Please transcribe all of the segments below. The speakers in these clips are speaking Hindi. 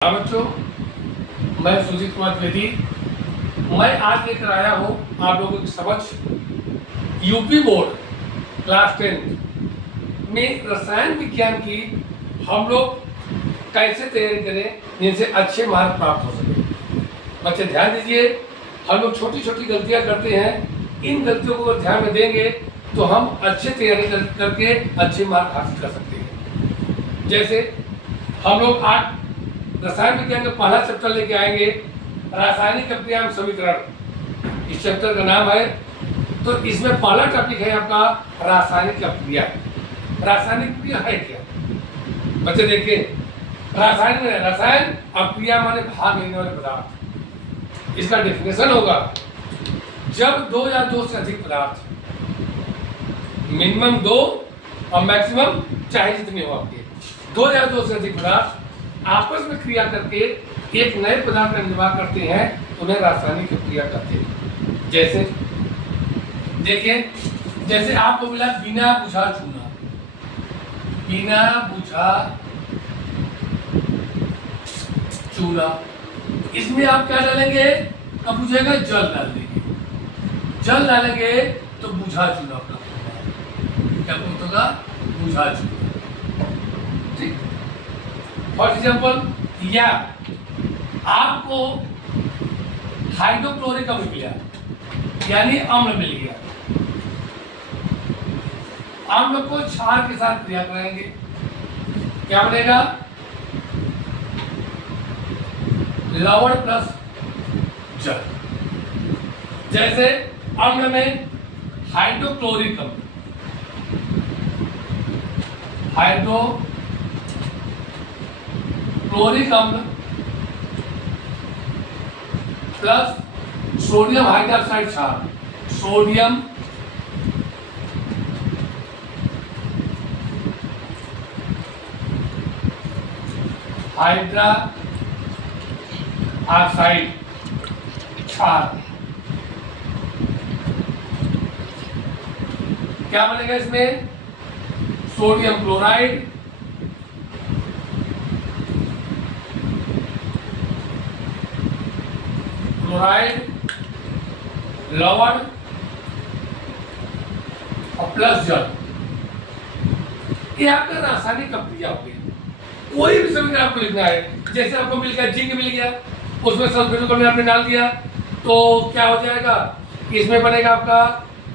हाँ बच्चों, मैं सुजीत कुमार द्विवेदी। मैं आज लेकर आया हूँ आप लोगों के समक्ष यूपी बोर्ड क्लास 10 में रसायन विज्ञान की हम लोग कैसे तैयारी करें जिनसे अच्छे मार्क प्राप्त हो सके। बच्चे ध्यान दीजिए, हम लोग छोटी छोटी गलतियाँ करते हैं। इन गलतियों को अगर ध्यान में देंगे तो हम अच्छे तैयारी करके अच्छे मार्क हासिल कर सकते हैं। जैसे हम लोग आज रसायन विज्ञान का पहला चैप्टर लेके आएंगे, रासायनिक अभिक्रिया एवं समीकरण। इस चैप्टर का नाम है, तो इसमें पहला टॉपिक है आपका रासायनिक अभिक्रिया। रासायनिक अभिक्रिया है क्या बच्चे? देखिए, रासायन में रसायन, अभिक्रिया माने भाग लेने वाले पदार्थ। इसका डेफिनेशन होगा जब दो या दो से अधिक पदार्थ, मिनिमम दो और मैक्सिमम चाहे जितने हो आपके, दो या दो से अधिक पदार्थ आपस में क्रिया करके एक नए पदार्थ का निर्माण करते हैं, उन्हें रासायनिक अभिक्रिया कहते हैं। जैसे देखिए, जैसे आपको मिला बिना बुझा चूना। बिना बुझा चूना, इसमें आप क्या डालेंगे? अब बुझेगा, जल डाल देंगे। जल डालेंगे तो बुझा चूना प्राप्त होगा। क्या प्राप्त होगा? बुझा चूना। ठीक। फॉर एग्जाम्पल, या आपको हाइड्रोक्लोरिक अम्ल मिला, यानी अम्ल मिल गया। अम्ल को क्षार के साथ क्रिया कराएंगे, क्या बनेगा? लवण प्लस जल। जैसे अम्ल में हाइड्रोक्लोरिक अम्ल, क्लोरिक अम्ल प्लस सोडियम हाइड्रोक्साइड क्षार, सोडियम हाइड्रा ऑक्साइड क्षार। क्या बनेगा इसमें? सोडियम क्लोराइड लवण और प्लस जल। ये आपका रासायनिक अभिक्रिया हो गई। कोई भी समीकरण आपको लिखना है, जैसे आपको मिल गया जिंक मिल गया, उसमें सल्फेट आपने डाल दिया तो क्या हो जाएगा? इसमें बनेगा आपका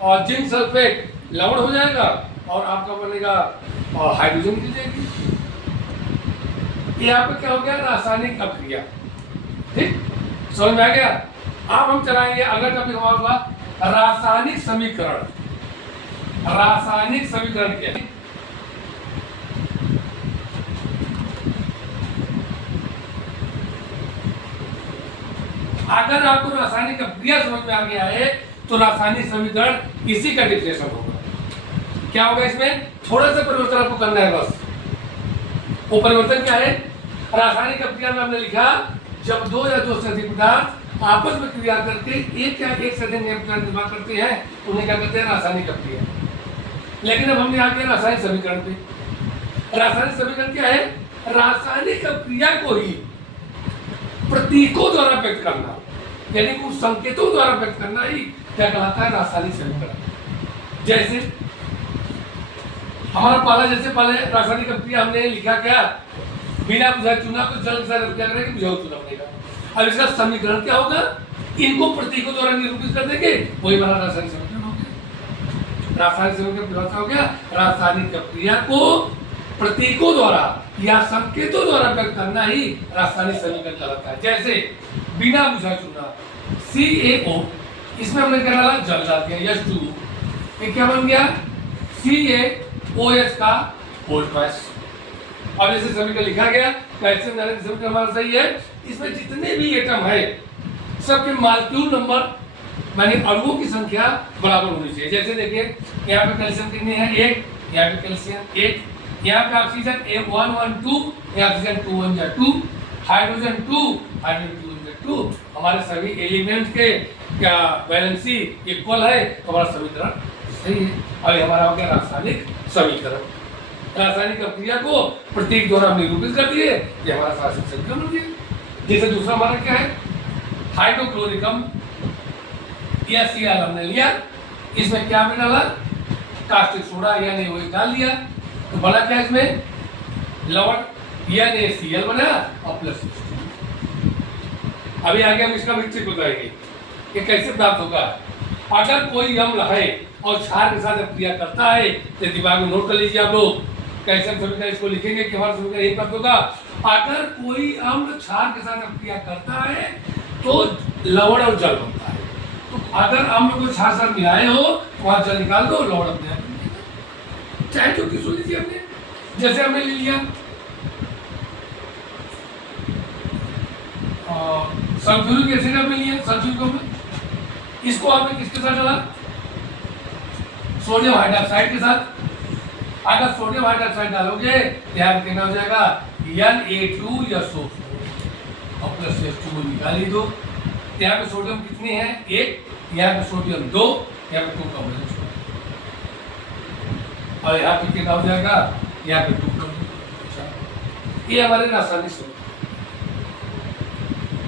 और जिंक सल्फेट लवण हो जाएगा और आपका बनेगा और हाइड्रोजन मिल जाएगी। ये आपका क्या हो गया? रासायनिक अभिक्रिया। ठीक, समझ में आ गया? अब हम चलाएंगे अगला टॉपिक हमारा होगा रासायनिक समीकरण। रासायनिक समीकरण क्या है? अगर आपको रासायनिक अभिक्रिया समझ में आ गया है तो रासायनिक समीकरण इसी का डेफिनेशन होगा। क्या होगा इसमें? थोड़ा सा परिवर्तन आपको करना है बस। वो परिवर्तन क्या है? रासायनिक अभिक्रिया में हमने लिखा जब दो या दो से अधिक पदार्थ आपस में क्रिया करके एक या एक से अधिक नए पदार्थ निर्माण करते हैं, उन्हें क्या कहते हैं? रासायनिक अभिक्रिया। लेकिन अब हमने आ गया रासायनिक समीकरण पे। रासायनिक समीकरण क्या है? रासायनिक अभिक्रिया को ही प्रतीकों द्वारा व्यक्त करना, यानी कुछ संकेतों द्वारा व्यक्त करना ही क्या कहलाता है? रासायनिक समीकरण। जैसे हमारा पहले रासायनिक अभिक्रिया हमने लिखा क्या? बिना बुझाए चूना को जल के साथ क्या करेंगे? बुझाऊ चूना बनेगा। अब इसका समीकरण क्या होगा? इनको प्रतीकों द्वारा निरूपित कर देंगे, वही हमारा रासायनिक समीकरण हो गया। रासायनिक समीकरण हो गया रासायनिक अभिक्रिया को प्रतीकों द्वारा या संकेतों द्वारा व्यक्त करना ही रासायनिक समीकरण कहलाता है। जैसे बिना बुझा चूना CaO, इसमें हमने क्या डाला? जल डाल दिया, H2O। ये क्या बन गया? CaOH का होल ट्वाइस। और जैसे समीकरण लिखा गया, कैल्शियम नाइट्रेट समीकरण हमारा सही है। इसमें जितने भी एटम है सबके मॉलिक्यूल नंबर माने अणुओं की संख्या बराबर होनी चाहिए। जैसे देखिए, यहाँ पे कैल्शियम कितनी है? 1, यहाँ पे कैल्शियम 1, यहाँ पे ऑक्सीजन 1 1 2, यहाँ ऑक्सीजन 2 1 2, हाइड्रोजन 2 हाइड्रोजन 2 2। हमारे सभी एलिमेंट के क्या वैलेंसी इक्वल है, तो हमारा समीकरण सही है। और हमारा हो गया रासायनिक समीकरण। रासायनिक अभिक्रिया को प्रतीक द्वारा हम निरूपित कर दिए, ये हमारा रासायनिक समीकरण बन गया। जैसे दूसरा हमारा क्या है, हाइड्रोक्लोरिकम या Cl हमने लिया, इसमें क्या हमने डाला, कास्टिक सोडा या नहीं वही डाल दिया, तो बना क्या इसमें लवण या नहीं Cl बना और प्लस। अभी आगे हम इसका भी ट्रिक बताएंगे कि कैसे प्राप्त होगा। अगर कोई अम्ल है और क्षार के साथ क्रिया करता है तो दिमाग में नोट कर लीजिए आप लोग, कैसे समीकरण इसको लिखेंगे कि हमारा समीकरण यही प्राप्त होगा। अगर कोई अम्ल क्षार के साथ क्रिया करता है तो लवण और जल बनता है। तो अगर अम्ल को क्षार साथ मिलाए हो तो वहां जल निकाल दो, लवण अपने आप बनेगा। चाहे जो किसको लीजिए हमने, जैसे हमने ले लिया सल्फ्यूरिक एसिड में लिया, सल्फ्यूरिक में इसको आपने किसके साथ डाला, सोडियम हाइड्रोक्साइड के साथ। अगर सोडियम हाइड्रोक्साइड डालोगे यहाँ कितना हो जाएगा Na2SO4 और प्लस H2 निकाल ही दो। यहाँ पे सोडियम कितनी है, 1, यहाँ पे सोडियम 2, यहाँ पे 2 का वजन और यहाँ पे कितना हो जाएगा, यहाँ पे 2 का। ये हमारे रासायनिक समीकरण,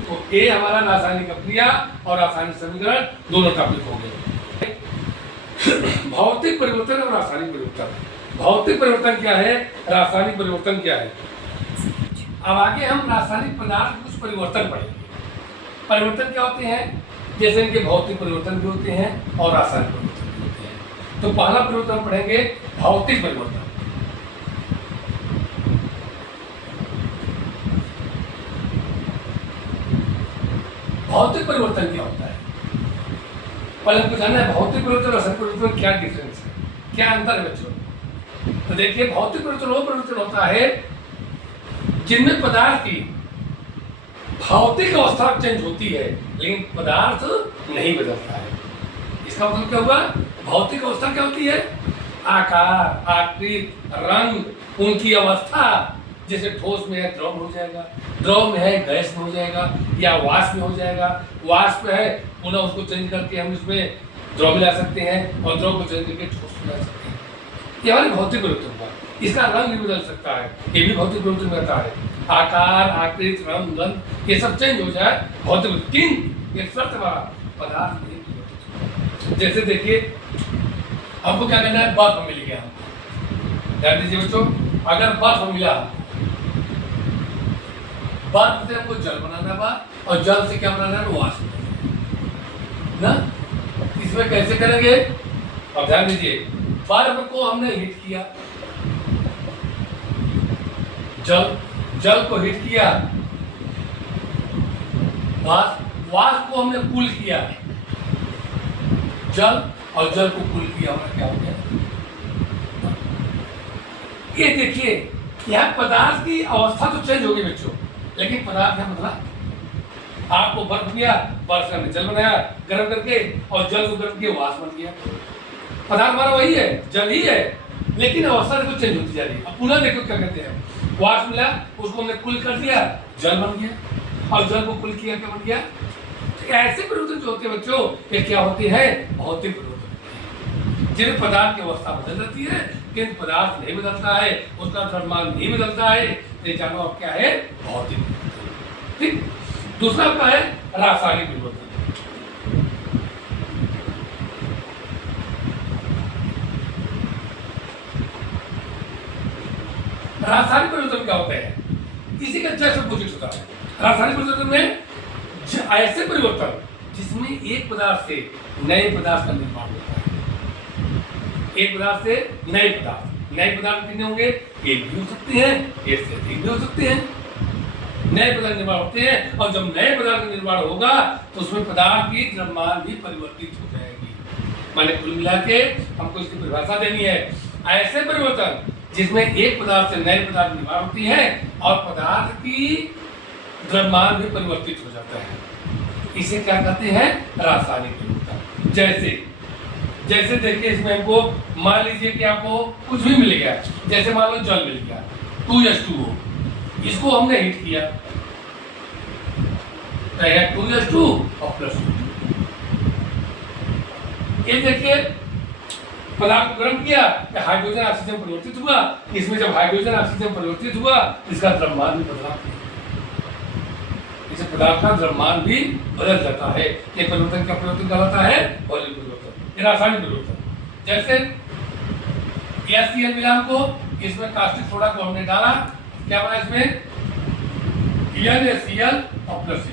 तो ये हमारा रासायनिक अभिक्रिया और रासायनिक समीकरण दोनों टॉपिक हो गए। भौतिक परिवर्तन और रासायनिक परिवर्तन। भौतिक परिवर्तन क्या है, रासायनिक परिवर्तन क्या है। अब आगे हम रासायनिक पदार्थ कुछ परिवर्तन पढ़ेंगे। परिवर्तन क्या होते हैं, जैसे इनके भौतिक परिवर्तन भी होते हैं और रासायनिक परिवर्तन भी होते हैं। तो पहला परिवर्तन पढ़ेंगे भौतिक परिवर्तन। भौतिक परिवर्तन क्या होता है, पहले हमको जानना है भौतिक परिवर्तन और रासायनिक परिवर्तन में क्या डिफरेंस है, क्या अंतर है बच्चों। तो देखिए भौतिक परिवर्तन वो परिवर्तन होता है जिनमें पदार्थ की भौतिक अवस्था चेंज होती है लेकिन पदार्थ नहीं बदलता है। इसका मतलब क्या हुआ, भौतिक अवस्था क्या होती है, आकार, आकृति, रंग, उनकी अवस्था, जैसे ठोस में है द्रव हो जाएगा, द्रव में है गैस में हो जाएगा या वाष्प में हो जाएगा, वाष्प है पुनः उसको चेंज करके हम इसमें द्रव मिला सकते हैं और द्रव को चेंज करके ठोस मिला सकते हैं। ये हमारी भौतिक परिवर्तन हुआ। इसका रंग भी बदल सकता है, ये भी भौतिक परिवर्तन रहता है। आकार, आकृति, रंग, गंध ये सब चेंज हो जाए भौतिक, लेकिन एक शर्त हमारा पदार्थ नहीं परिवर्तित। जैसे देखिए हमको क्या करना है, बर्फ मिल गया, ध्यान दीजिए बच्चों, अगर बर्फ मिला, बर्फ से हमको जल बनाना बा और जल से क्या बनाना है, वाष्प ना। इसमें कैसे करेंगे, अब ध्यान दीजिए, बर्फ को हमने हीट किया, जल को हीट किया, वाष्प को हमने कूल किया, जल और जल को कूल किया, हमारा क्या हो गया। ये देखिए यहाँ पदार्थ की अवस्था तो चेंज होगी बच्चों, लेकिन पदार्थ क्या मतलब, आपको बर्फ दिया, बर्फ से हमने जल बनाया गर्म करके और जल को गर्म किया, वाष्प बन गया। पदार्थ हमारा वही है, जल ही है, लेकिन अवस्था देखो चेंज होती जा रही है। अब पुनः देखो क्या कहते हैं, वाष्प मिला, उसको हमने कुल कर दिया, जल बन गया और जल को कुल किया, क्या बन गया। तो ऐसे परिवर्तन जो होते हैं बच्चों, ये क्या होते हैं, भौतिक परिवर्तन, जिन्हें पदार्थ की अवस्था बदल जाती है किंतु पदार्थ नहीं बदलता है, उसका द्रव्यमान नहीं बदलता है, ये जानो अब क्या है, भौतिक परिवर्तन। ठीक, दूसरा क्या है, रासायनिक परिवर्तन। रासायनिक परिवर्तन क्या होता है, इसी का जस्ट अपोजिट होता है। रासायनिक परिवर्तन में ऐसे परिवर्तन जिसमें एक पदार्थ से नए पदार्थ का निर्माण होता है। एक पदार्थ से नए पदार्थ कितने होंगे, एक भी हो सकते हैं, एक से अधिक भी हो सकते हैं। नए पदार्थ निर्माण होते हैं और जब नए पदार्थ का निर्माण होगा तो उसमें पदार्थ की द्रव्यमान भी परिवर्तित हो जाएगी। माने कुल मिला के हमको इसकी परिभाषा देनी है, ऐसे परिवर्तन जिसमें एक पदार्थ से नए पदार्थ निर्माण होती है और पदार्थ की द्रव्यमान भी परिवर्तित हो जाता है, इसे क्या कहते हैं, रासायनिक परिवर्तन। जैसे देखिए इसमें हमको मान लीजिए कि आपको कुछ भी मिल गया, जैसे मान लो जल मिल गया 2H2O, इसको हमने हीट किया, 2H2 और प्लस 2। ये देखिए पदार्थ को गर्म किया तो हाइड्रोजन ऑक्सीजन परिवर्तित हुआ। इसमें जब हाइड्रोजन ऑक्सीजन परिवर्तित हुआ इसका द्रव्यमान भी बदला, इस पदार्थ का द्रव्यमान भी बदल जाता है। ये परिवर्तन का परिवर्तन कहलाता है मौलिक परिवर्तन, ये रासायनिक परिवर्तन। जैसे HCl मिला हमको, इसमें कास्टिक सोडा को हमने डाला, क्या बना इसमें NaCl और प्लस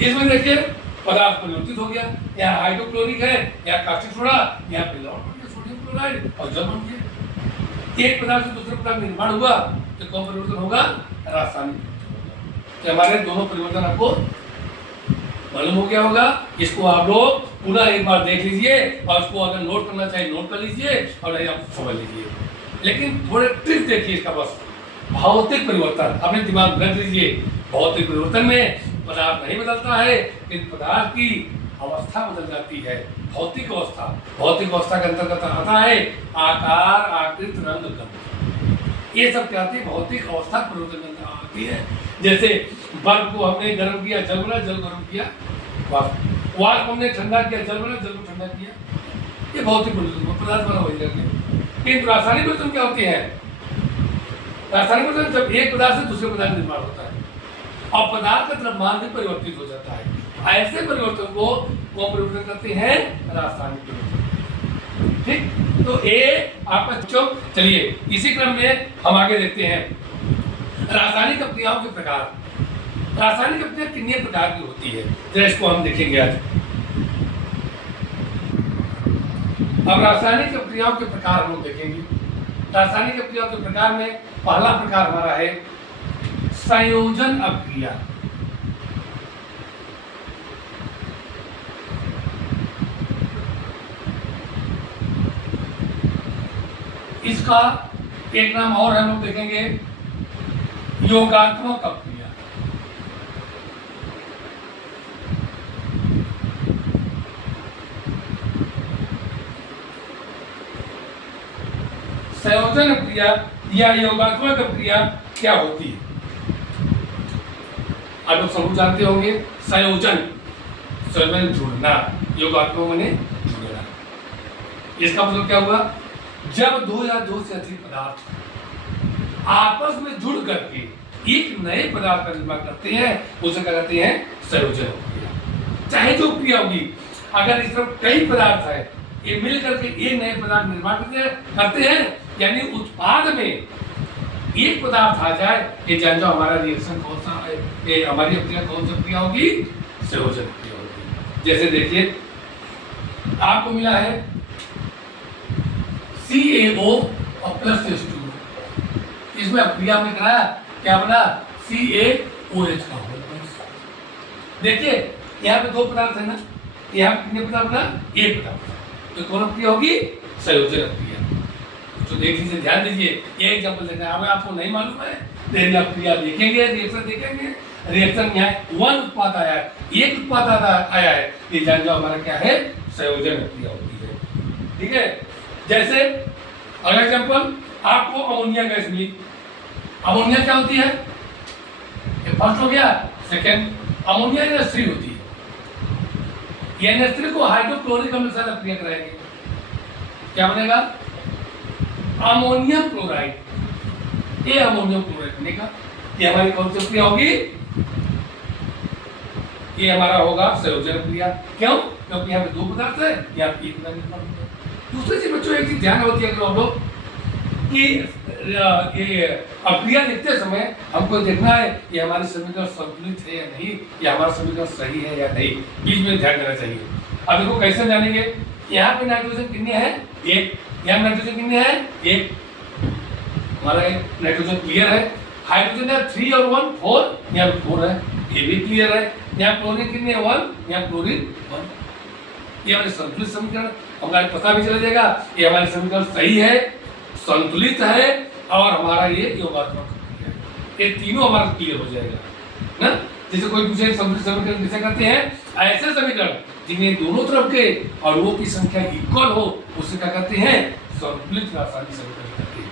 इसमें देखिए पदार्थ परिवर्तित हो गया, यहाँ हाइड्रोक्लोरिक है, यहाँ कास्टिक सोडा, यहाँ पे सोडियम क्लोराइड और जल बन गया। एक पदार्थ से दूसरे पदार्थ निर्माण हुआ तो कौन परिवर्तन होगा? रासायनिक परिवर्तन होगा। तो हमारे दोनों परिवर्तन आपको मालूम हो गया होगा। इसको आप लोग पुनः एक बार देख लीजिए और उसको अगर नोट करना चाहिए नोट कर लीजिए और नहीं आप समझ लीजिए। लेकिन थोड़े ट्रिक देखिए इसका, बस भौतिक परिवर्तन अपने दिमाग में रख लीजिए। भौतिक परिवर्तन में पदार्थ नहीं बदलता है, लेकिन पदार्थ की अवस्था बदल जाती है। भौतिक अवस्था, भौतिक अवस्था के अंतर्गत आता है आकार, आकृति, रंग, गंध, ये सब क्या आती है? भौतिक अवस्था परिवर्तन आती है। जैसे बर्फ को हमने गर्म किया, जल बना, जल गर्म किया, वाष्प को हमने ठंडा किया, जल बना, जल को ठंडा किया, ये भौतिक परिवर्तन, पदार्थ बना वही रहेंगे। लेकिन रासायनिक परिवर्तन क्या होते हैं? रासायनिक परिवर्तन जब एक पदार्थ से दूसरे पदार्थ निर्माण होता है और पदार्थ का द्रव्यमान भी परिवर्तित हो जाता है, ऐसे परिवर्तन को वो परिवर्तन करते हैं रासायनिक परिवर्तन। ठीक, तो ये आपका बच्चों, चलिए इसी क्रम में हम आगे देखते हैं रासायनिक अभिक्रियाओं के प्रकार। रासायनिक अभिक्रिया कितने प्रकार की होती है, जरा इसको हम देखेंगे आज। अब रासायनिक अभिक्रियाओं के प्रकार हम लोग देखेंगे। रासायनिक अभिक्रियाओं के प्रकार में पहला प्रकार हमारा है संयोजन अभिक्रिया। इसका एक नाम और हम लोग देखेंगे योगात्मक अभिक्रिया। संयोजन अभिक्रिया या योगात्मक अभिक्रिया क्या होती है? आप लोग सब जानते होंगे। संयोजन, संयोजन जुड़ना, योगात्मक माने जुड़ना। इसका मतलब क्या हुआ? जब दो या दो से अधिक पदार्थ आपस में जुड़ करके एक नए पदार्थ का निर्माण करते हैं, उसे क्या कहते हैं? संयोजन अभिक्रिया। चाहे जो क्रिया होगी, अगर इस तरफ कई पदार्थ है, ये मिल करके एक नए पदार्थ निर्माण करते हैं, यानी उत्पाद में एक पदार्थ आ जाए, ये जान जाओ हमारा रिएक्शन कौन सा है, ये हमारी अभिक्रिया कौन सी क्रिया होगी? संयोजन क्रिया होगी। जैसे देखिए आपको मिला है CaO और प्लस H2, इसमें अभिक्रिया में कराया क्या बना? CaOH का होल। देखिए यहाँ पे दो पदार्थ है ना, यहाँ पे कितने पदार्थ बना? एक पदार्थ, तो कौन अभिक्रिया होगी? संयोजन अभिक्रिया। तो देख लीजिए, ध्यान दीजिए, ये एग्जाम्पल देखना है। हमें आपको नहीं मालूम है, देरी अभिक्रिया देखेंगे, रिएक्शन देखेंगे। रिएक्शन यहाँ वन उत्पाद आया है, एक उत्पाद आया है, ये जान जाओ हमारा क्या है? संयोजन अभिक्रिया होती है। ठीक है, जैसे अगला एग्जाम्पल, आपको अमोनिया गैस मिली। अमोनिया क्या होती है? ये फर्स्ट हो गया। सेकेंड, अमोनिया NH3 होती है। NH3 को हाइड्रोक्लोरिक अम्ल से अभिक्रिया कराएंगे, क्या बनेगा? Ammonium chloride. ये अमोनियम क्लोराइड बनेगा। ये हमारी कौन सी क्रिया होगी? ये हमारा होगा संयोजन क्रिया। क्यों? क्योंकि यहाँ पे दो पदार्थ है, यहाँ पे एक पदार्थ निर्माण होता है। दूसरी चीज बच्चों, एक चीज ध्यान होती है हम लोग कि ये अभिक्रिया लिखते समय हमको देखना है कि हमारी समीकरण संतुलित है या नहीं, या हमारा समीकरण सही है या नहीं, बीच में ध्यान देना चाहिए। अब देखो कैसे जानेंगे? यहाँ पे नाइट्रोजन कितने हैं? एक। यहाँ नाइट्रोजन कितने हैं? एक। हमारा नाइट्रोजन क्लियर है। हाइड्रोजन है 3 और 1 4, यहाँ 4 है, ये भी क्लियर है। यहाँ क्लोरीन कितने 1, यहाँ क्लोरीन 1। ये हमारे संतुलित समीकरण, हमारे पता भी चला जाएगा ये हमारे समीकरण सही है, संतुलित है और हमारा ये योगात्मक है। ये तीनों हमारा क्लियर हो जाएगा ना। जैसे कोई पूछे संतुलित समीकरण कैसे करते हैं, ऐसे समीकरण जिन्हें दोनों तरफ के अणुओं की संख्या इक्वल हो, उसे क्या कहते हैं? संतुलित रासायनिक समीकरण कहते हैं।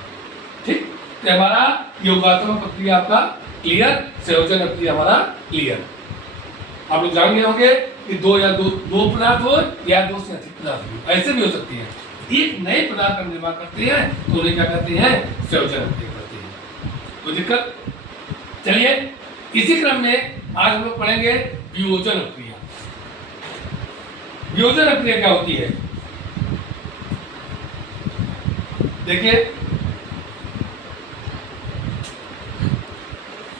ठीक, तो हमारा योगात्मक प्रक्रिया आपका क्लियर, संयोजन प्रक्रिया हमारा क्लियर। आप लोग जान गए होंगे कि दो या दो पदार्थ हो या दो से अधिक पदार्थ हो, ऐसे भी हो सकती है। एक नए पदार्थ का निर्माण करते हैं तो उन्हें क्या कहते हैं, संयोजन अक्रिया कहते हैं। कोई दिक्कत? चलिए इसी क्रम में आज हम लोग पढ़ेंगे वियोजन अक्रिया। वियोजन अक्रिया क्या होती है? देखिए